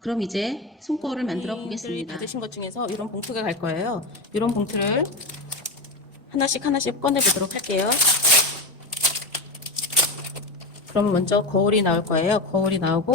그럼 이제 손거울을 만들어 보겠습니다. 받으신 것 중에서 이런 봉투가 갈 거예요. 이런 봉투를 하나씩 꺼내 보도록 할게요. 그럼 먼저 거울이 나올 거예요. 거울이 나오고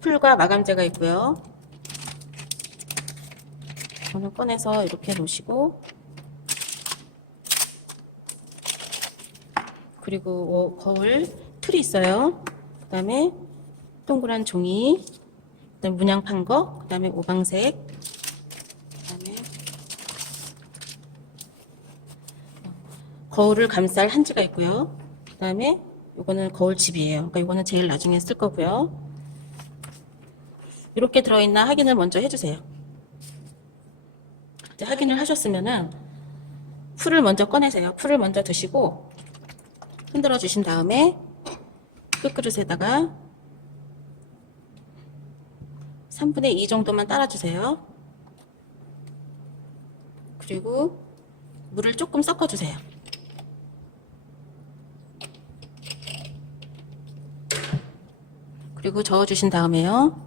풀과 마감재가 있고요. 저는 꺼내서 이렇게 놓으시고, 그리고 거울 틀이 있어요. 그 다음에 동그란 종이, 그 다음에 문양 판 거, 그 다음에 오방색, 그 다음에 거울을 감쌀 한지가 있고요. 그 다음에 이거는 거울 집이에요. 그러니까 이거는 제일 나중에 쓸 거고요. 이렇게 들어있나 확인을 먼저 해주세요. 이제 확인을 하셨으면은 풀을 먼저 꺼내세요. 풀을 먼저 드시고 흔들어 주신 다음에 끝그릇에다가 3분의 2 정도만 따라주세요. 그리고 물을 조금 섞어주세요. 그리고 저어주신 다음에요.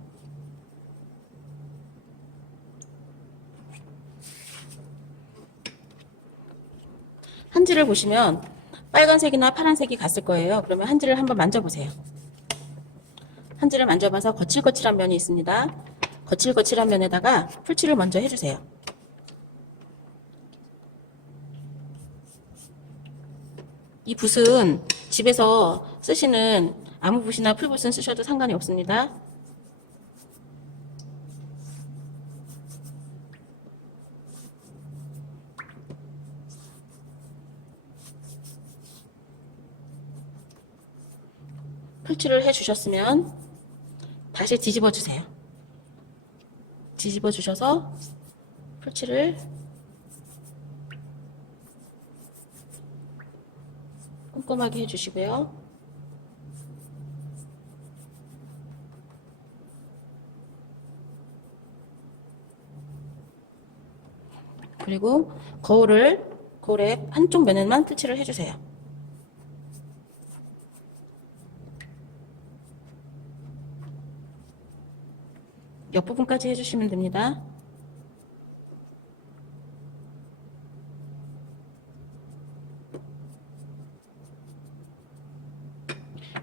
한지를 보시면 빨간색이나 파란색이 갔을 거예요. 그러면 한지를 한번 만져보세요. 한지를 만져봐서 거칠거칠한 면이 있습니다. 거칠거칠한 면에다가 풀칠을 먼저 해주세요. 이 붓은 집에서 쓰시는 아무 붓이나 풀붓은 쓰셔도 상관이 없습니다. 풀칠을 해주셨으면 다시 뒤집어 주세요. 뒤집어 주셔서 풀칠을 꼼꼼하게 해주시고요. 그리고 거울의 한쪽 면에만 풀칠을 해주세요. 옆부분까지 해주시면 됩니다.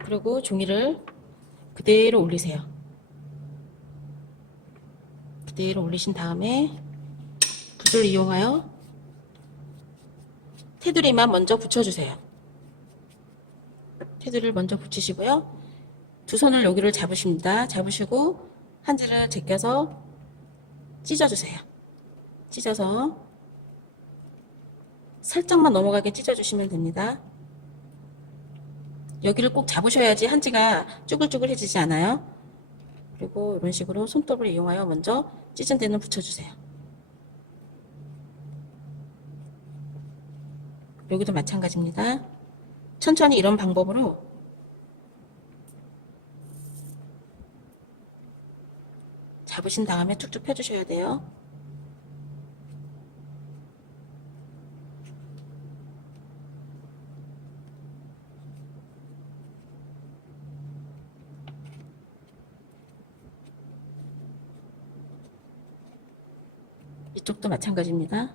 그리고 종이를 그대로 올리세요. 그대로 올리신 다음에 붓을 이용하여 테두리만 먼저 붙여주세요. 테두리를 먼저 붙이시고요. 두 손을 여기를 잡으십니다. 잡으시고 한지를 제껴서 찢어주세요. 찢어서 살짝만 넘어가게 찢어주시면 됩니다. 여기를 꼭 잡으셔야지 한지가 쭈글쭈글해지지 않아요. 그리고 이런 식으로 손톱을 이용하여 먼저 찢은 데는 붙여주세요. 여기도 마찬가지입니다. 천천히 이런 방법으로 잡으신 다음에 툭툭 펴주셔야 돼요. 이쪽도 마찬가지입니다.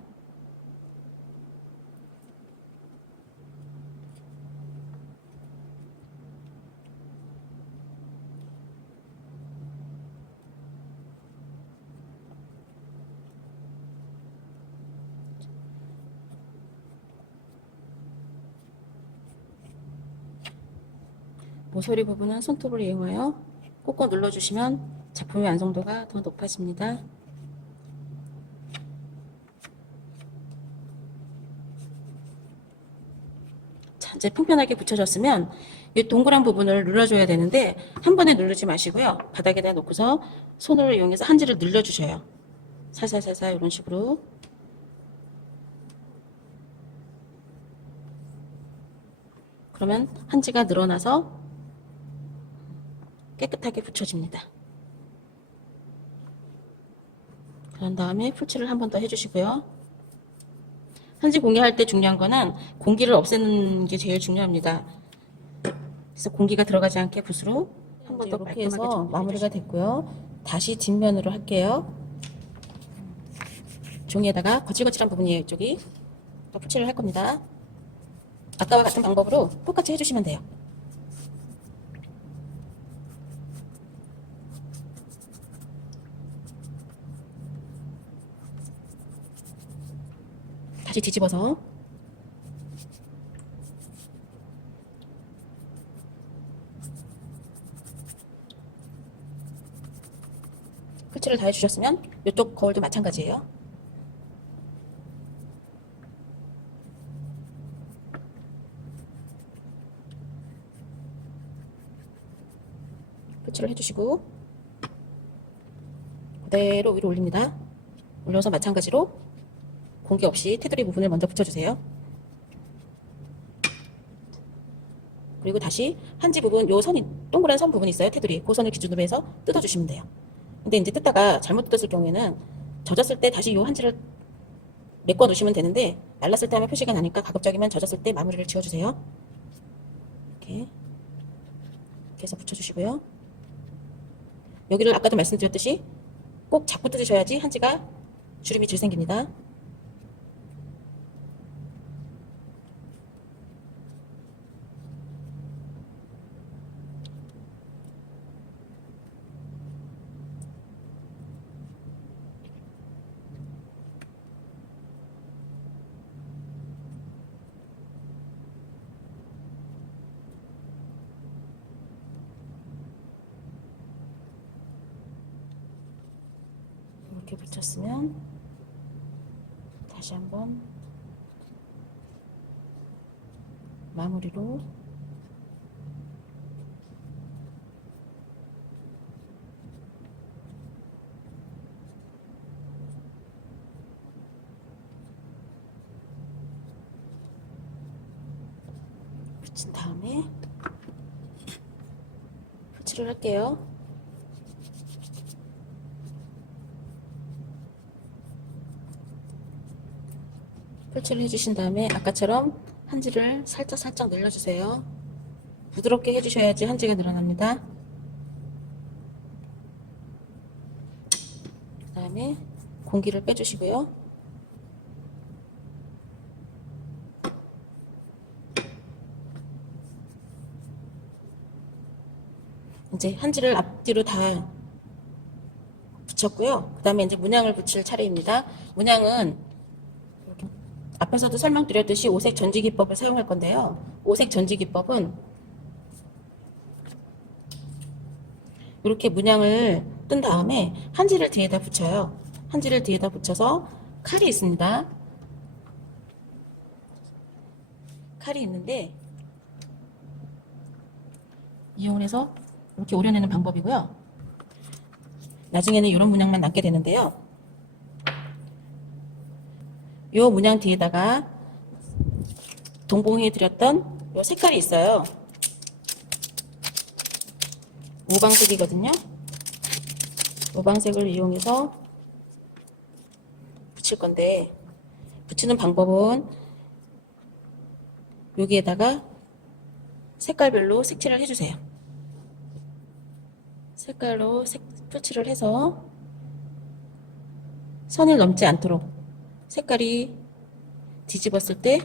모서리 부분은 손톱을 이용하여 꾹꾹 눌러주시면 작품의 완성도가 더 높아집니다. 자, 이제 평평하게 붙여졌으면 이 동그란 부분을 눌러줘야 되는데 한 번에 누르지 마시고요. 바닥에다 놓고서 손을 이용해서 한지를 늘려주셔요. 살살살살 이런 식으로. 그러면 한지가 늘어나서 깨끗하게 붙여집니다. 그런 다음에 풀칠을 한 번 더 해주시고요. 한지 공예할 때 중요한 거는 공기를 없애는 게 제일 중요합니다. 그래서 공기가 들어가지 않게 붓으로 한 번 더 이렇게 해서 마무리가 됐고요. 다시 뒷면으로 할게요. 종이에다가 거칠거칠한 부분이에요. 이쪽이. 또 붙이를 할 겁니다. 아까와 같은 방법으로 똑같이 해주시면 돼요. 다시 뒤집어서 풀칠을 다 해주셨으면 이쪽 거울도 마찬가지예요. 풀칠을 해주시고 그대로 위로 올립니다. 올려서 마찬가지로 공기 없이 테두리 부분을 먼저 붙여주세요. 그리고 다시 한지 부분, 요 선이 동그란 선 부분이 있어요. 테두리. 그 선을 기준으로 해서 뜯어주시면 돼요. 근데 이제 뜯다가 잘못 뜯었을 경우에는 젖었을 때 다시 요 한지를 메꿔 놓으시면 되는데 말랐을 때 하면 표시가 나니까 가급적이면 젖었을 때 마무리를 지어주세요. 이렇게 해서 붙여주시고요. 여기를 아까도 말씀드렸듯이 꼭 잡고 뜯으셔야지 한지가 주름이 질 생깁니다. 이렇게 붙였으면 다시 한번 마무리로 붙인 다음에 풀칠을 할게요. 풀칠을 해주신 다음에 아까처럼 한지를 살짝 늘려주세요. 부드럽게 해주셔야지 한지가 늘어납니다. 그 다음에 공기를 빼주시고요. 이제 한지를 앞뒤로 다 붙였고요. 그 다음에 이제 문양을 붙일 차례입니다. 문양은 앞에서도 설명드렸듯이 오색 전지 기법을 사용할 건데요. 오색 전지 기법은 이렇게 문양을 뜬 다음에 한지를 뒤에다 붙여요. 한지를 뒤에다 붙여서 칼이 있습니다. 칼이 있는데 이용을 해서 이렇게 오려내는 방법이고요. 나중에는 이런 문양만 남게 되는데요. 이 문양 뒤에다가 동봉해 드렸던 이 색깔이 있어요. 오방색이거든요. 오방색을 이용해서 붙일 건데 붙이는 방법은 여기에다가 색깔별로 색칠을 해주세요. 색깔로 표칠을 해서 선을 넘지 않도록 색깔이 뒤집었을 때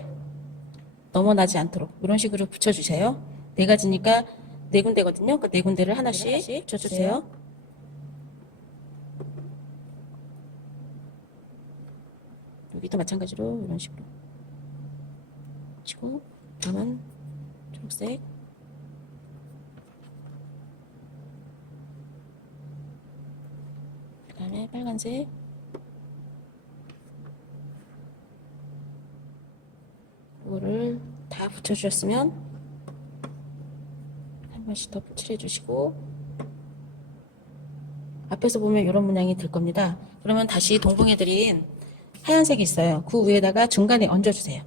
넘어나지 않도록 이런 식으로 붙여주세요. 네 가지니까 네 군데거든요. 그 네 군데를 하나씩 붙여주세요. 여기도 마찬가지로 이런 식으로 붙이고 다음은 초록색 그 다음에 빨간색 이거를 다 붙여주셨으면 한 번씩 더 붙일해 주시고 앞에서 보면 이런 문양이 될 겁니다. 그러면 다시 동봉해드린 하얀색이 있어요. 그 위에다가 중간에 얹어주세요.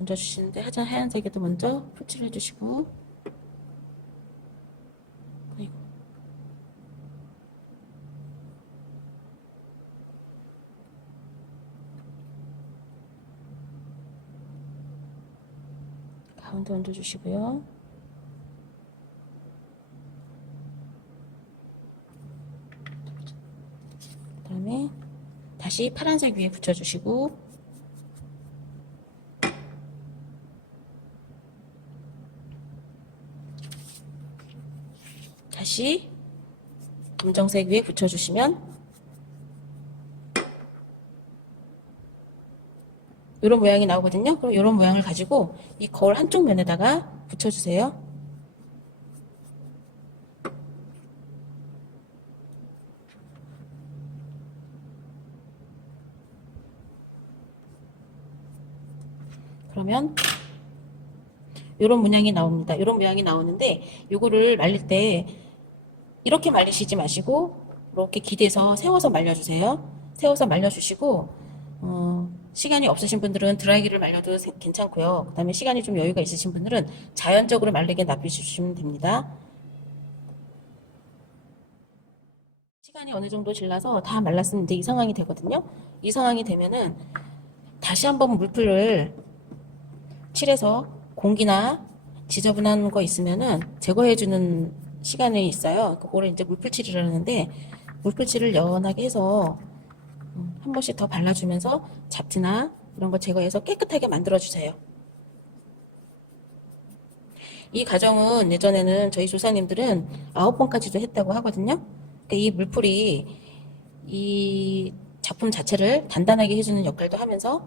얹어주시는데 하얀색에도 먼저 풀칠해 주시고 그리고 가운데 얹어주시고요. 다음에 다시 파란색 위에 붙여주시고 다시 검정색 위에 붙여주시면 이런 모양이 나오거든요. 그럼 이런 모양을 가지고 이 거울 한쪽 면에다가 붙여주세요. 그러면 이런 문양이 나옵니다. 이런 모양이 나오는데 이거를 말릴 때 이렇게 말리시지 마시고 이렇게 기대서 세워서 말려주세요. 세워서 말려주시고 시간이 없으신 분들은 드라이기를 말려도 괜찮고요. 그 다음에 시간이 좀 여유가 있으신 분들은 자연적으로 말리게 놔두시면 됩니다. 시간이 어느 정도 지나서 다 말랐으면 이제 이 상황이 되거든요. 이 상황이 되면은 다시 한번 물풀을 칠해서 공기나 지저분한 거 있으면은 제거해주는 시간이 있어요. 그거를 이제 물풀칠을 하는데 물풀칠을 연하게 해서 한 번씩 더 발라주면서 잡티나 이런 거 제거해서 깨끗하게 만들어주세요. 이 과정은 예전에는 저희 조사님들은 9번까지도 했다고 하거든요. 그러니까 이 물풀이 이 작품 자체를 단단하게 해주는 역할도 하면서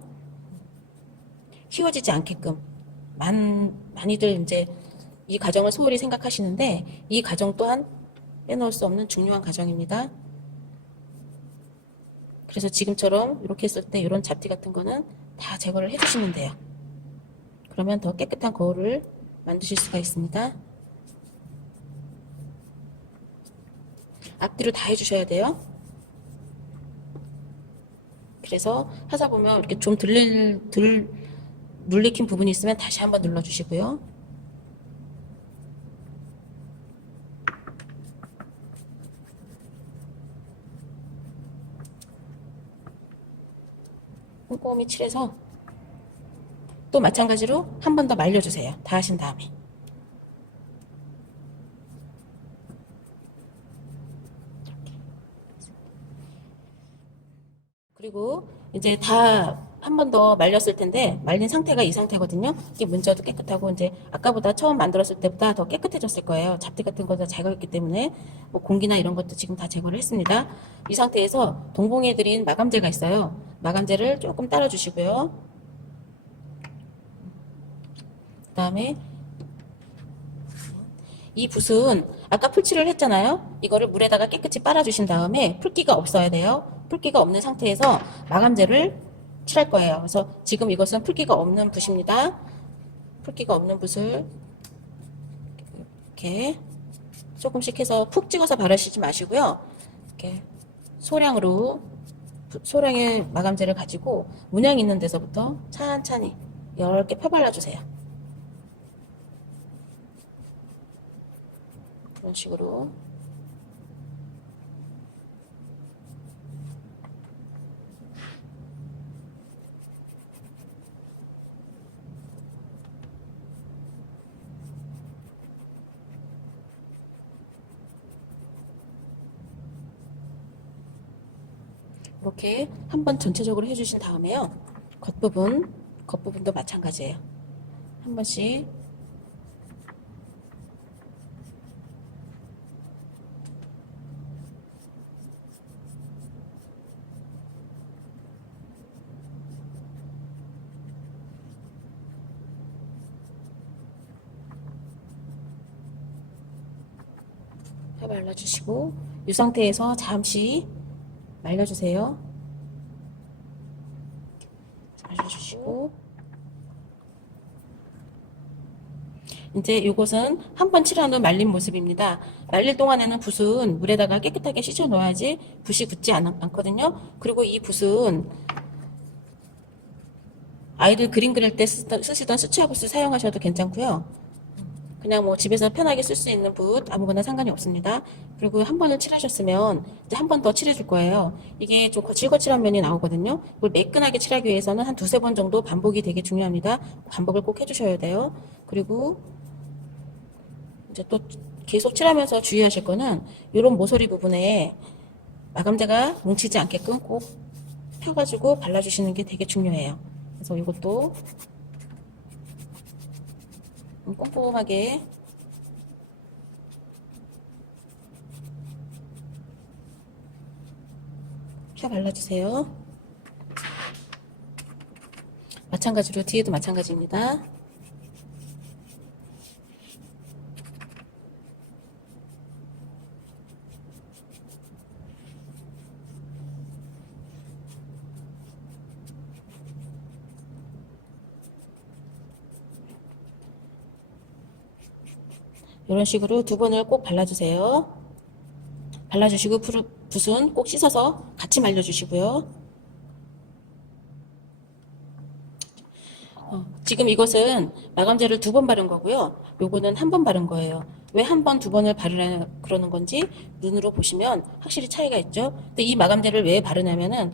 휘어지지 않게끔 많이들 이제 이 과정을 소홀히 생각하시는데 이 과정 또한 빼놓을 수 없는 중요한 과정입니다. 그래서 지금처럼 이렇게 했을 때 이런 잡티 같은 거는 다 제거를 해주시면 돼요. 그러면 더 깨끗한 거울을 만드실 수가 있습니다. 앞뒤로 다 해주셔야 돼요. 그래서 하다 보면 이렇게 좀 눌리킨 부분이 있으면 다시 한번 눌러주시고요. 꼼꼼히 칠해서 또 마찬가지로 한 번 더 말려주세요. 다 하신 다음에. 그리고 이제 다 한 번 더 말렸을 텐데 말린 상태가 이 상태거든요. 이게 문자도 깨끗하고 이제 아까보다 처음 만들었을 때보다 더 깨끗해졌을 거예요. 잡티 같은 거 다 제거했기 때문에 뭐 공기나 이런 것도 지금 다 제거를 했습니다. 이 상태에서 동봉해 드린 마감제가 있어요. 마감제를 조금 따라 주시고요. 그 다음에 이 붓은 아까 풀칠을 했잖아요. 이거를 물에다가 깨끗이 빨아주신 다음에 풀기가 없어야 돼요. 풀기가 없는 상태에서 마감제를 칠할 거예요. 그래서 지금 이것은 풀기가 없는 붓입니다. 풀기가 없는 붓을 이렇게 조금씩 해서 푹 찍어서 바르시지 마시고요. 이렇게 소량의 마감제를 가지고 문양 있는 데서부터 천천히 10개 펴발라주세요. 이런 식으로 이렇게 한번 전체적으로 해주신 다음에요. 겉부분도 마찬가지예요. 한 번씩 발라주시고 이 상태에서 잠시 말려주세요. 말려주시고 이제 이것은 한 번 칠한 후 말린 모습입니다. 말릴 동안에는 붓은 물에다가 깨끗하게 씻어 놓아야지 붓이 굳지 않거든요. 그리고 이 붓은 아이들 그림 그릴 때 쓰시던 수채화 붓을 사용하셔도 괜찮고요. 그냥 뭐 집에서 편하게 쓸 수 있는 붓 아무거나 상관이 없습니다. 그리고 한 번을 칠하셨으면 이제 한 번 더 칠해줄 거예요. 이게 좀 거칠거칠한 면이 나오거든요. 이걸 매끈하게 칠하기 위해서는 한 두세 번 정도 반복이 되게 중요합니다. 반복을 꼭 해주셔야 돼요. 그리고 이제 또 계속 칠하면서 주의하실 거는 이런 모서리 부분에 마감재가 뭉치지 않게끔 꼭 펴가지고 발라주시는 게 되게 중요해요. 그래서 이것도 꼼꼼하게 펴 발라주세요. 마찬가지로 뒤에도 마찬가지입니다. 이런 식으로 두 번을 꼭 발라주세요. 발라주시고 붓은 꼭 씻어서 같이 말려주시고요. 지금 이것은 마감제를 두 번 바른 거고요. 요거는 한 번 바른 거예요. 왜 한 번, 두 번을 바르라 그러는 건지 눈으로 보시면 확실히 차이가 있죠. 근데 이 마감제를 왜 바르냐면은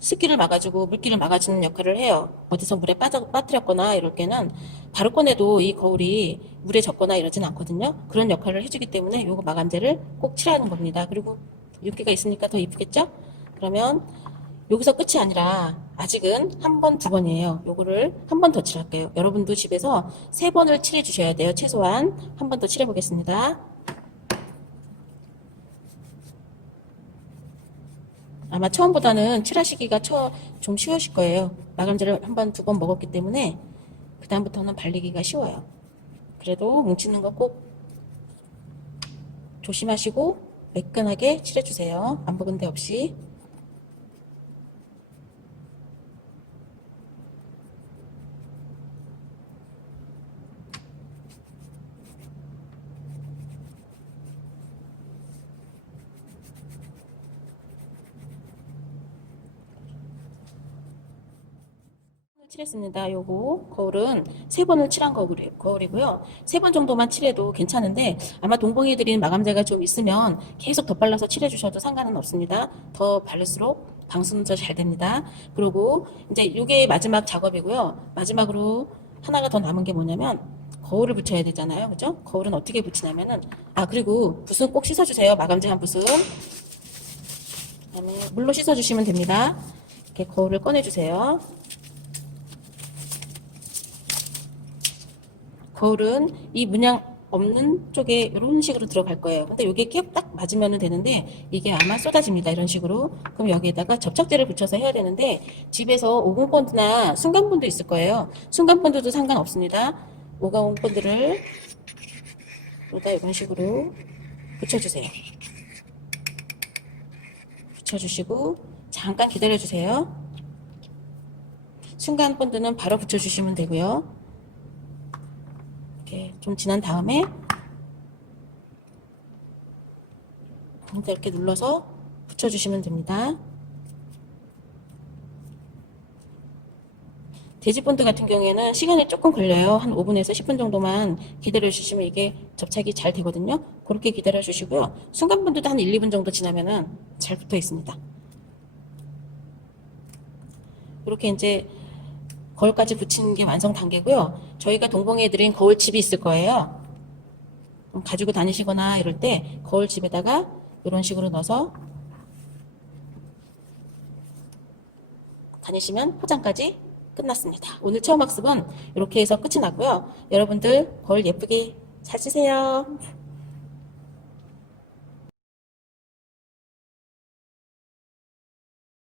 습기를 막아주고 물기를 막아주는 역할을 해요. 어디서 물에 빠뜨렸거나 이럴 때는 바로 꺼내도 이 거울이 물에 젖거나 이러진 않거든요. 그런 역할을 해주기 때문에 요거 마감제를 꼭 칠하는 겁니다. 그리고 윤기가 있으니까 더 이쁘겠죠? 그러면 여기서 끝이 아니라 아직은 한 번, 두 번이에요. 요거를 한 번 더 칠할게요. 여러분도 집에서 세 번을 칠해 주셔야 돼요. 최소한 한 번 더 칠해 보겠습니다. 아마 처음보다는 칠하시기가 좀 쉬우실 거예요. 마감제를 한 번, 두 번 먹었기 때문에 그 다음부터는 발리기가 쉬워요. 그래도 뭉치는 거 꼭 조심하시고 매끈하게 칠해주세요. 안 묵은 데 없이. 칠했습니다. 요거 거울은 세 번을 칠한 거울이고요. 세 번 정도만 칠해도 괜찮은데 아마 동봉이 드린 마감제가 좀 있으면 계속 덧발라서 칠해 주셔도 상관은 없습니다. 더 바를수록 방수는 더 잘 됩니다. 그리고 이제 요게 마지막 작업이고요. 마지막으로 하나가 더 남은 게 뭐냐면 거울을 붙여야 되잖아요. 그죠? 거울은 어떻게 붙이냐면은 그리고 붓은 꼭 씻어주세요. 마감제 한 붓은. 그다음에 물로 씻어주시면 됩니다. 이렇게 거울을 꺼내주세요. 거울은 이 문양 없는 쪽에 이런 식으로 들어갈 거예요. 근데 이게 딱 맞으면 되는데 이게 아마 쏟아집니다. 이런 식으로. 그럼 여기에다가 접착제를 붙여서 해야 되는데 집에서 오븐본드나 순간본드 있을 거예요. 순간본드도 상관없습니다. 오븐본드를 여기다 이런 식으로 붙여주세요. 붙여주시고 잠깐 기다려주세요. 순간본드는 바로 붙여주시면 되고요. 좀 지난 다음에 이렇게 눌러서 붙여주시면 됩니다. 돼지본드 같은 경우에는 시간이 조금 걸려요. 한 5분에서 10분 정도만 기다려주시면 이게 접착이 잘 되거든요. 그렇게 기다려주시고요. 순간본드도 한 1, 2분 정도 지나면은 잘 붙어 있습니다. 이렇게 이제 거울까지 붙이는 게 완성 단계고요. 저희가 동봉해드린 거울집이 있을 거예요. 가지고 다니시거나 이럴 때 거울집에다가 이런 식으로 넣어서 다니시면 포장까지 끝났습니다. 오늘 체험 학습은 이렇게 해서 끝이 나고요. 여러분들 거울 예쁘게 잘 쓰세요.